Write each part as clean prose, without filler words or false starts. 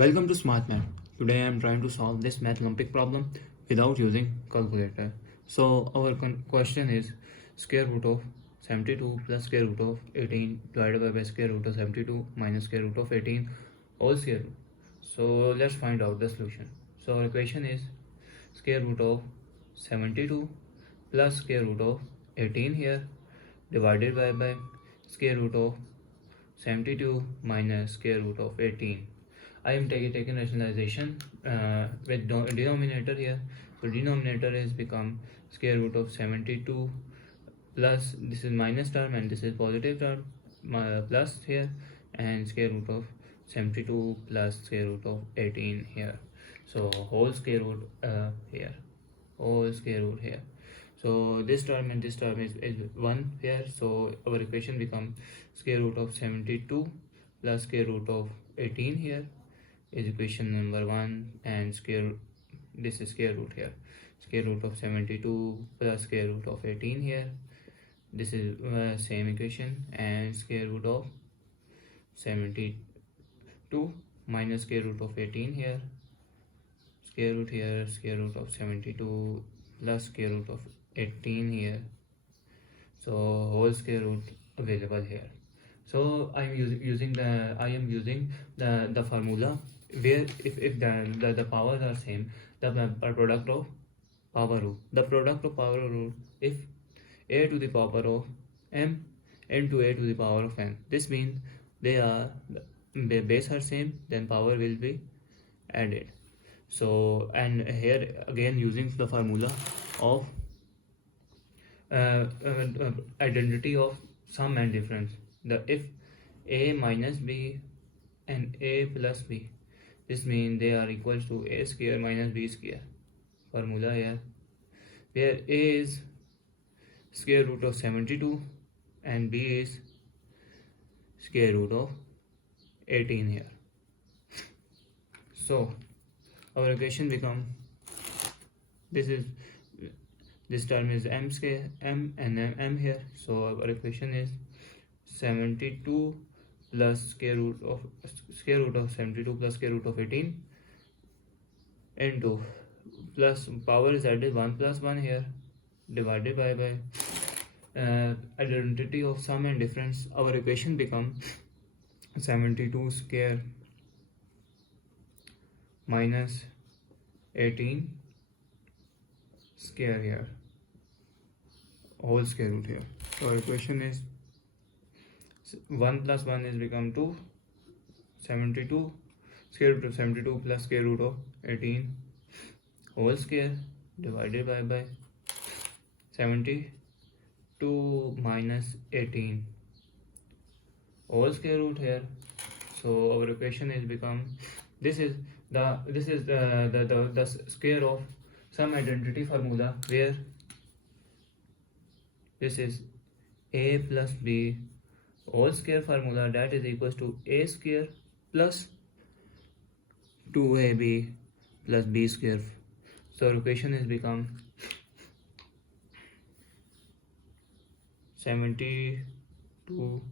Welcome to Smart Math. Today I am trying to solve this Math Olympic problem without using calculator. So our question is square root of 72 plus square root of 18 divided by square root of 72 minus square root of 18 all square root. So let's find out the solution. So our equation is square root of 72 plus square root of 18 here divided by square root of 72 minus square root of 18. I am taking rationalization with denominator here. So denominator is become square root of 72 plus this is minus term and this is positive term plus here, and square root of 72 plus square root of 18 here. So whole square root here, whole square root here. So this term and this term is 1 here. So our equation become square root of 72 plus square root of 18 here is equation number 1, and this is square root here. Square root of 72 plus square root of 18 here. This is same equation, and square root of 72 minus square root of 18 here. Square root here, square root of 72 plus square root of 18 here. So whole square root available here. So I am using the formula where if the powers are same, the product of power rule. The product of power rule, if a to the power of m, n to a to the power of n. This means the base are same, then power will be added. So and here again using the formula of identity of sum and difference. The if a minus b and a plus b, this means they are equal to a square minus b square. Formula here, where a is square root of 72 and b is square root of 18 here. So our equation become this term is m square, m and m here. So our equation is 72 plus square root of 72 plus square root of 18 into plus power is added 1 plus 1 here divided by identity of sum and difference. Our equation become 72 square minus 18 square here, whole square root here. So our equation is 1 plus 1 is become 2, 72 square root of 72 plus square root of 18 whole square divided by 72 minus 18 whole square root here. So our equation is become this is the square of sum identity formula, where this is a plus b whole square formula, that is equals to a square plus 2ab plus b square. So our equation is become 72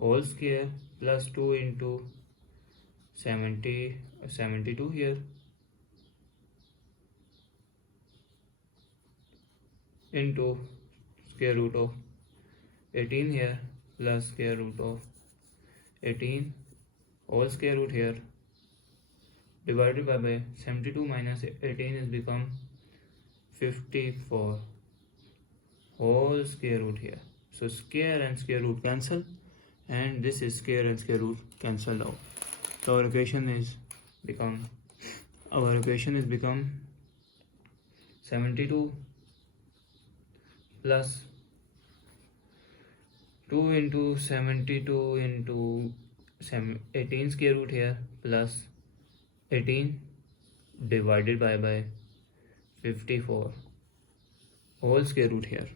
whole square plus 2 into 72 here into square root of 18 here plus square root of 18 whole square root here divided by 72 minus 18 is become 54 whole square root here. So square and square root cancel, and this is square and square root cancelled out. So our equation is become 72 plus 2 into 72 into 18 square root here plus 18 divided by 54 whole square root here.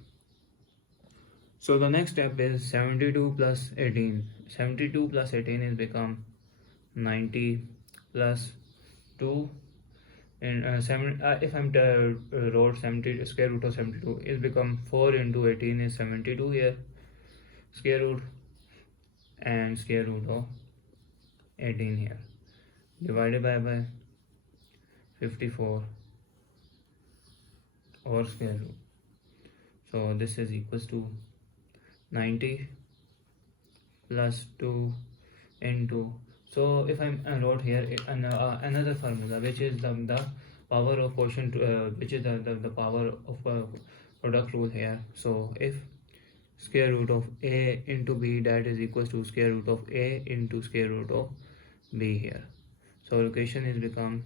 So the next step is 72 plus 18. 72 plus 18 is become 90 plus 2 and if I'm wrote 70 square root of 72 is become 4 into 18 is 72 here square root and square root of 18 here. divided by 54 or square root. So this is equals to 90 plus 2 into, so if I wrote here another formula, which is the power of quotient, which is the power of product rule here. So if square root of a into b, that is equals to square root of a into square root of b here. So equation is become,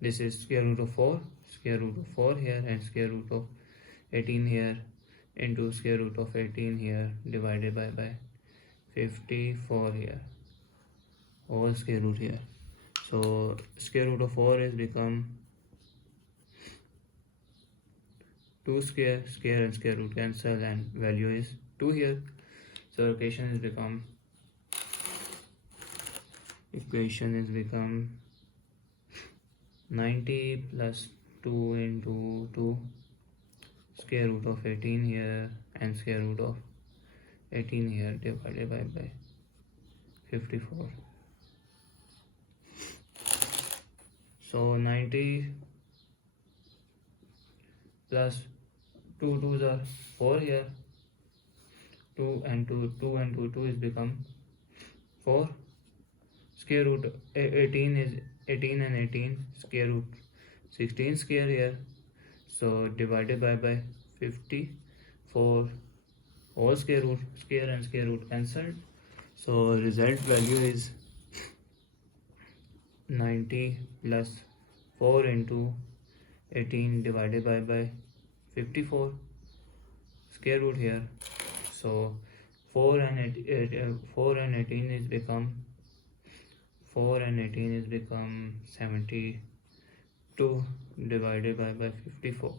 this is square root of 4 here, and square root of 18 here into square root of 18 here divided by 54 here, all square root here. So square root of 4 is become 2 square and square root cancel, and value is 2 here. So equation is become 90 plus 2 into 2 square root of 18 here and square root of 18 here divided by 54. So 90 plus 2 2s are 4 here, 2 and 2 is become 4. Square root 18 is 18 and 18, square root 16 square here, so divided by 54, all square root, square and square root cancelled. So result value is 90 plus 4 into 18 divided by 54, square root here. So 4 and 18 is become 72 divided by 54.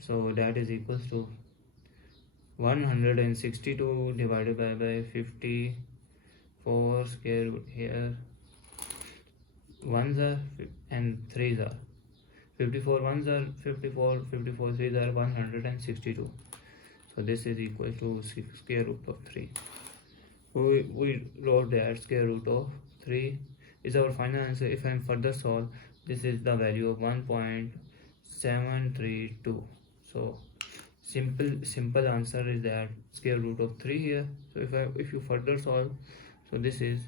So that is equals to 162 divided by 54 square root here. 1s are and 3s are 54, 1s are 54, 54 3s are 162. So this is equal to square root of 3. We wrote that square root of 3 is our final answer. If I further solve, this is the value of 1.732. So simple answer is that square root of 3 here. So if you further solve, so this is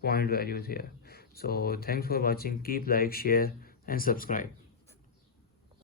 point values here. So thanks for watching. Keep like, share and subscribe.